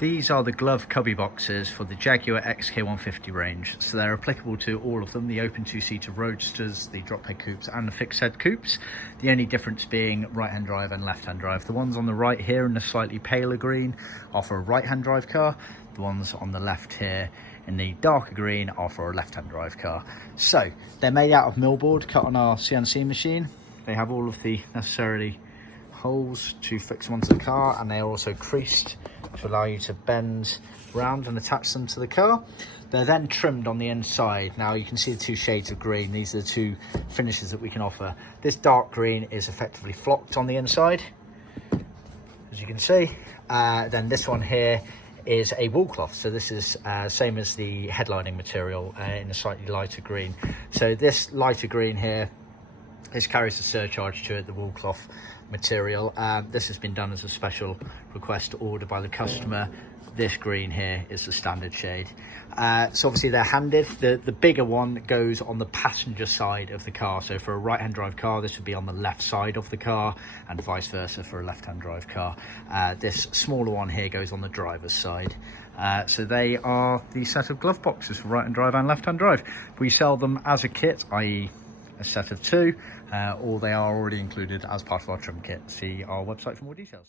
These are the glove cubby boxes for the Jaguar XK150 range. So they're applicable to all of them, the open two-seater roadsters, the drop head coupes and the fixed head coupes. The only difference being right-hand drive and left-hand drive. The ones on the right here in the slightly paler green are for a right-hand drive car. The ones on the left here in the darker green are for a left-hand drive car. So they're made out of millboard cut on our CNC machine. They have all of the necessary holes to fix them onto the car, and they are also creased to allow you to bend round and attach them to the car. They're then trimmed on the inside. Now you can see the two shades of green. These are the two finishes that we can offer. This dark green is effectively flocked on the inside, as you can see. Then this one here is a Woolcloth. So this is same as the headlining material in a slightly lighter green. So this lighter green here, this carries a surcharge to it, the Woolcloth material. This has been done as a special request order by the customer. This green here is the standard shade. So obviously they're handed. The bigger one goes on the passenger side of the car. So for a right-hand drive car, this would be on the left side of the car, and vice versa for a left-hand drive car. This smaller one here goes on the driver's side. So they are the set of glove boxes for right-hand drive and left-hand drive. We sell them as a kit, i.e. a set of two, or they are already included as part of our trim kit. See our website for more details.